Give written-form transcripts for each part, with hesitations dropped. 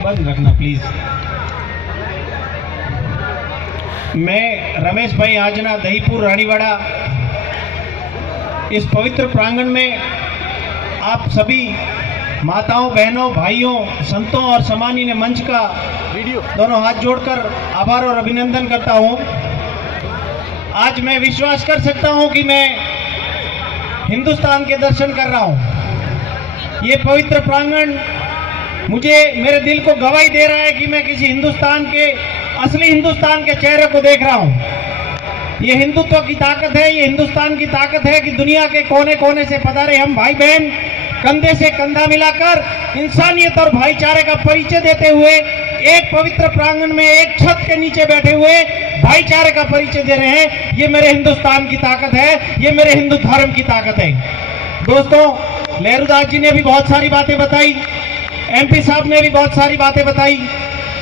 बंद रखना प्लीज। मैं रमेश भाई आजना दहीपुर रानीवाड़ा इस पवित्र प्रांगण में आप सभी माताओं, बहनों, भाइयों, संतों और सम्मानीय मंच का दोनों हाथ जोड़कर आभार और अभिनंदन करता हूं। आज मैं विश्वास कर सकता हूं कि मैं हिंदुस्तान के दर्शन कर रहा हूं। ये पवित्र प्रांगण मुझे मेरे दिल को गवाही दे रहा है कि मैं किसी हिंदुस्तान के असली हिंदुस्तान के चेहरे को देख रहा हूं। ये हिंदुत्व की ताकत है, ये हिंदुस्तान की ताकत है कि दुनिया के कोने कोने से पधारे हम भाई बहन कंधे से कंधा मिलाकर इंसानियत और भाईचारे का परिचय देते हुए एक पवित्र प्रांगण में एक छत के नीचे बैठे हुए भाईचारे का परिचय दे रहे हैं। ये मेरे हिंदुस्तान की ताकत है, ये मेरे हिंदू धर्म की ताकत है। दोस्तों, लहरूदास जी ने भी बहुत सारी बातें बताई, एमपी साहब ने भी बहुत सारी बातें बताई।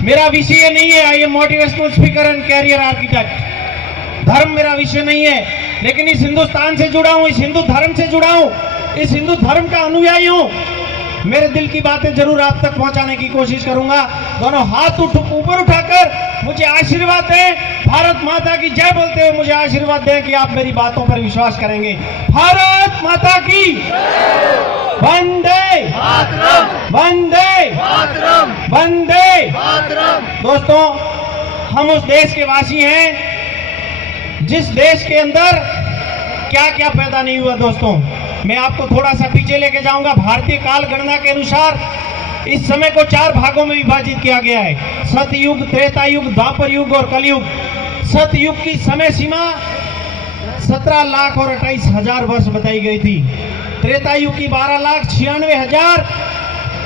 मेरा विषय नहीं है, I am motivational speaker and career architect. धर्म मेरा विषय नहीं है, लेकिन इस हिंदुस्तान से जुड़ा हूं, इस हिंदू धर्म से जुड़ा हूं, इस हिंदू धर्म का अनुयायी हूं। मेरे दिल की बातें जरूर आप तक पहुंचाने की कोशिश करूंगा। दोनों हाथ ऊपर उठाकर मुझे आशीर्वाद दें, भारत माता की जय बोलते हुए मुझे आशीर्वाद दें कि आप मेरी बातों पर विश्वास करेंगे। भारत माता की वंदे मातरम, वंदे मातरम, वंदे मातरम। दोस्तों, हम उस देश के वासी हैं जिस देश के अंदर क्या क्या पैदा नहीं हुआ। दोस्तों, मैं आपको थोड़ा सा पीछे लेके जाऊंगा। भारतीय काल गणना के अनुसार इस समय को 4 भागों में विभाजित किया गया है: सतयुग, त्रेता युग, द्वापर युग और कलयुग। सतयुग की समय सीमा 17,28,000 वर्ष बताई गई थी। त्रेता युग की 12,96,000,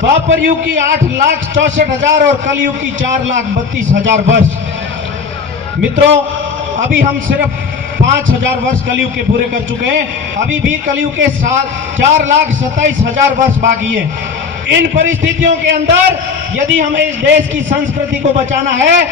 द्वापर युग की 8,64,000 और कलयुग की 4,32,000 वर्ष। मित्रों, अभी हम सिर्फ 5,000 वर्ष कलयुग के पूरे कर चुके हैं। अभी भी कलयुग के 4,27,000 वर्ष बाकी है। इन परिस्थितियों के अंदर यदि हमें इस देश की संस्कृति को बचाना है,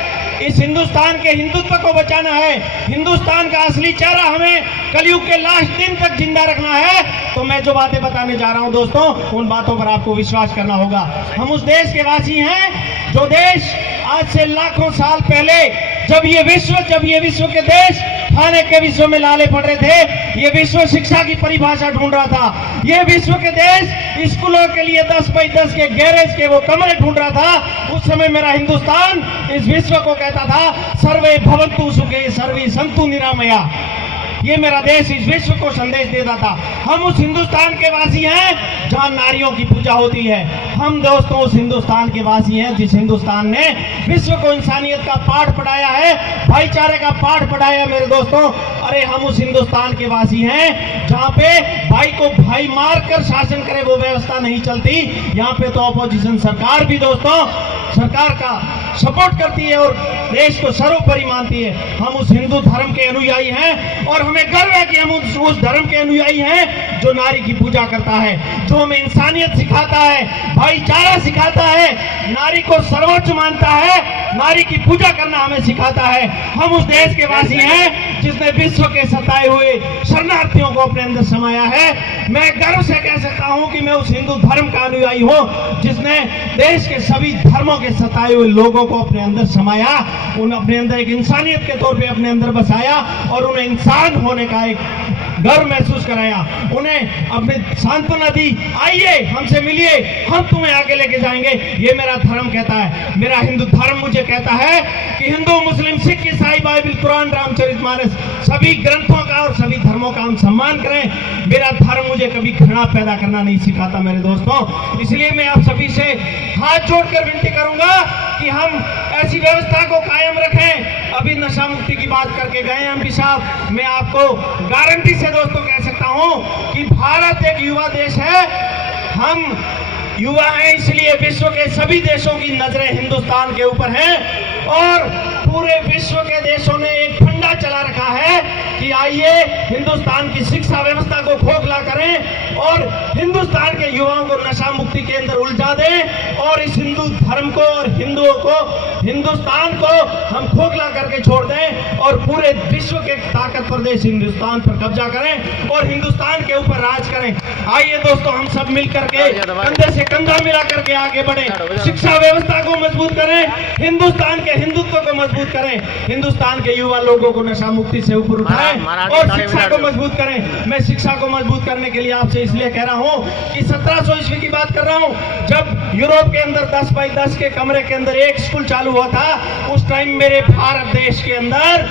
इस हिंदुस्तान के हिंदुत्व को बचाना है, हिंदुस्तान का असली चेहरा हमें कलयुग के लास्ट दिन तक जिंदा रखना है, तो मैं जो बातें बताने जा रहा हूं दोस्तों, उन बातों पर आपको विश्वास करना होगा। हम उस देश के वासी हैं जो देश आज से लाखों साल पहले जब ये विश्व के देश खाने के विश्व में लाले पड़ रहे थे, ये विश्व शिक्षा की परिभाषा ढूंढ रहा था, ये विश्व के देश स्कूलों के लिए 10x10 के गैरेज के वो कमरे ढूंढ रहा था, उस समय मेरा हिंदुस्तान इस विश्व को कहता था सर्वे भवन्तु सुखे सर्वे सन्तु निरामया। ये मेरा देश इस विश्व को संदेश देता था। हम उस हिंदुस्तान के वासी हैं जहां नारियों की पूजा होती है। हम दोस्तों उस हिंदुस्तान के वासी हैं जिस हिंदुस्तान ने विश्व को इंसानियत का पाठ पढ़ाया है, भाईचारे का पाठ पढ़ाया। मेरे दोस्तों, अरे हम उस हिंदुस्तान के वासी हैं जहां पे भाई को भाई मार कर शासन करे वो व्यवस्था नहीं चलती। यहाँ पे तो अपोजिशन सरकार भी दोस्तों सरकार का सपोर्ट करती है और देश को सर्वोपरि मानती है। हम उस हिंदू धर्म के अनुयायी हैं और हमें गर्व है कि हम उस धर्म के अनुयायी हैं जो नारी की पूजा करता है, जो हमें इंसानियत सिखाता है, भाईचारा सिखाता है, नारी को सर्वोच्च मानता है, नारी की पूजा करना हमें सिखाता है। हम उस देश के वासी हैं जिसने विश्व के सताए हुए शरणार्थियों को अपने अंदर समाया है। मैं गर्व से कह सकता हूं कि मैं उस हिंदू धर्म का अनुयायी हूं जिसने देश के सभी धर्मों के सताए हुए लोगों को अपने अंदर समाया, उन्हें अपने अंदर एक इंसानियत के तौर पे अपने अंदर बसाया और उन्हें इंसान होने का एक गर्व महसूस कराया, उन्हें अपने सांत्वना दी, आइए हमसे मिलिए, हम तुम्हें आगे लेके जाएंगे। ये मेरा धर्म कहता है, मेरा हिंदू धर्म मुझे कहता है कि हिंदू, मुस्लिम, सिख, ईसाई, बाइबल, कुरान, रामचरितमानस सभी ग्रंथों का और सभी धर्मों का हम सम्मान करें। मेरा धर्म मुझे कभी घृणा पैदा करना नहीं सिखाता मेरे दोस्तों। इसलिए मैं आप सभी से हाथ जोड़कर विनती करूंगा कि हम ऐसी व्यवस्था को कायम रखें। अभी नशा मुक्ति की बात करके गए एमपी साहब, मैं आपको गारंटी से दोस्तों कह सकता हूं कि भारत एक युवा देश है। हम युवा हैं, इसलिए विश्व के सभी देशों की नजरें हिंदुस्तान के ऊपर हैं और पूरे विश्व के देशों ने एक फंडा चला रखा है कि आइए हिंदुस्तान की शिक्षा व्यवस्था को खोखला करें और हिंदुस्तान के युवाओं को नशा मुक्ति के अंदर उलझा दें और इस हिंदू धर्म को और हिंदुओं को, हिंदुस्तान को हम खोखला करके छोड़ दें और पूरे विश्व के ताकतवर देश हिंदुस्तान पर कब्जा करें और हिंदुस्तान के ऊपर राज करें। आइए दोस्तों, हम सब मिल करके कंधे से कंधा मिला करके आगे बढ़े, शिक्षा व्यवस्था को मजबूत करें, हिंदुस्तान के हिंदुत्व को मजबूत करें, हिंदुस्तान के युवा लोगों को नशा मुक्ति से ऊपर उठाएं और शिक्षा को मजबूत करें। मैं शिक्षा को मजबूत करने के लिए आपसे इसलिए कह रहा हूं कि 1700 ईस्वी की बात कर रहा हूं, जब यूरोप के अंदर 10 बाई 10 के कमरे के अंदर एक स्कूल चालू हुआ था। उस टाइम मेरे भारत देश के अंदर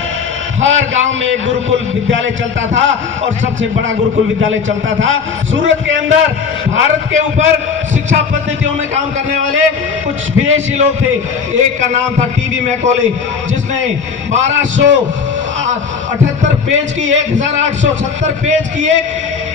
हर गांव में एक गुरुकुल विद्यालय चलता था और सबसे बड़ा गुरुकुल विद्यालय चलता था सूरत के अंदर। भारत के ऊपर शिक्षा पद्धतियों में काम करने वाले कुछ विदेशी लोग थे। एक का नाम था टीवी मैकॉले, जिसने 1278 पेज की 1870 पेज की एक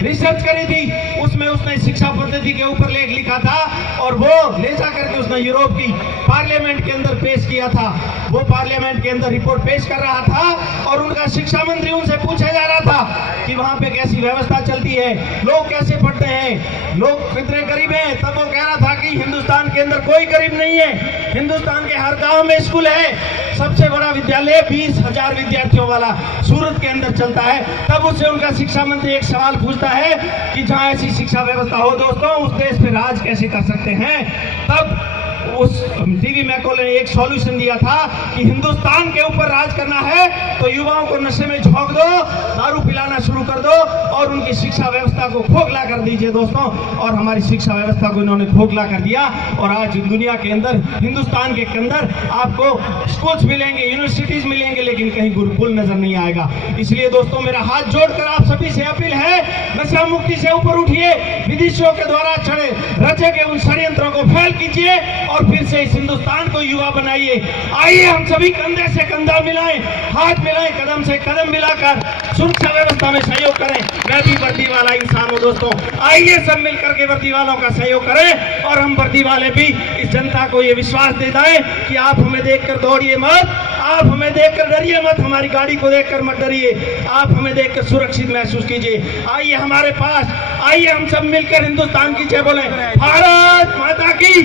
रिसर्च करी थी। उसमें उसने शिक्षा पद्धति के ऊपर लेख लिखा था और वो ले जाकर के उसने यूरोप की पार्लियामेंट के अंदर पेश किया था। वो पार्लियामेंट के अंदर रिपोर्ट पेश कर रहा था और उनका शिक्षा मंत्री उनसे पूछा जा रहा था कि वहां पे कैसी व्यवस्था चलती है, लोग कैसे पढ़ते हैं, लोग कितने गरीब हैं। तब वो कह रहा था कि हिंदुस्तान के अंदर कोई गरीब नहीं है, हिंदुस्तान के हर गांव में स्कूल है। सबसे बड़ा विद्यालय 20,000 विद्यार्थियों वाला सूरत के अंदर चलता है। तब उससे उनका शिक्षा मंत्री एक सवाल पूछता है कि जहां ऐसी शिक्षा व्यवस्था हो दोस्तों, उस देश पे राज कैसे कर सकते हैं। तब उस टीवी मैकॉले ने एक सॉल्यूशन दिया था कि हिंदुस्तान के ऊपर राज करना है तो युवाओं को नशे में झोंक दो, दारू पिलाना शुरू कर दो और उनकी शिक्षा व्यवस्था को खोखला कर दीजिए दोस्तों। और हमारी शिक्षा व्यवस्था को इन्होंने खोखला कर दिया और आज दुनिया के अंदर, हिंदुस्तान के अंदर आपको स्कूल्स मिलेंगे, यूनिवर्सिटीज मिलेंगे, लेकिन कहीं गुरुकुल नजर नहीं आएगा। इसलिए दोस्तों, मेरा हाथ जोड़कर आप सभी से अपील है, नशा मुक्ति से ऊपर उठिए, विदेशियों के द्वारा चढ़े रचे के उन षड्यंत्रों को फेल कीजिए और फिर से इस हिंदुस्तान को युवा बनाइए। आइए हम सभी कंधे से कंधा मिलाएं, हाथ मिलाएं, कदम से कदम मिलाकर सुरक्षा व्यवस्था में सहयोग करें। मैं भी वर्दी वाला इंसान हूं दोस्तों, आइए सब मिलकर के वर्दी वालों का सहयोग करें और हम वर्दी वाले भी इस जनता को ये विश्वास दे दें कि आप हमें देखकर दौड़िए मत, आप हमें देखकर डरिए मत, हमारी गाड़ी को देखकर मत डरिए, आप हमें देखकर सुरक्षित महसूस कीजिए। आइए हमारे पास, आइए हम सब मिलकर हिंदुस्तान की जय बोले। भारत माता की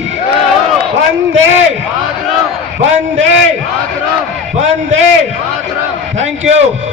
वंदे वंदे वंदे। Thank you.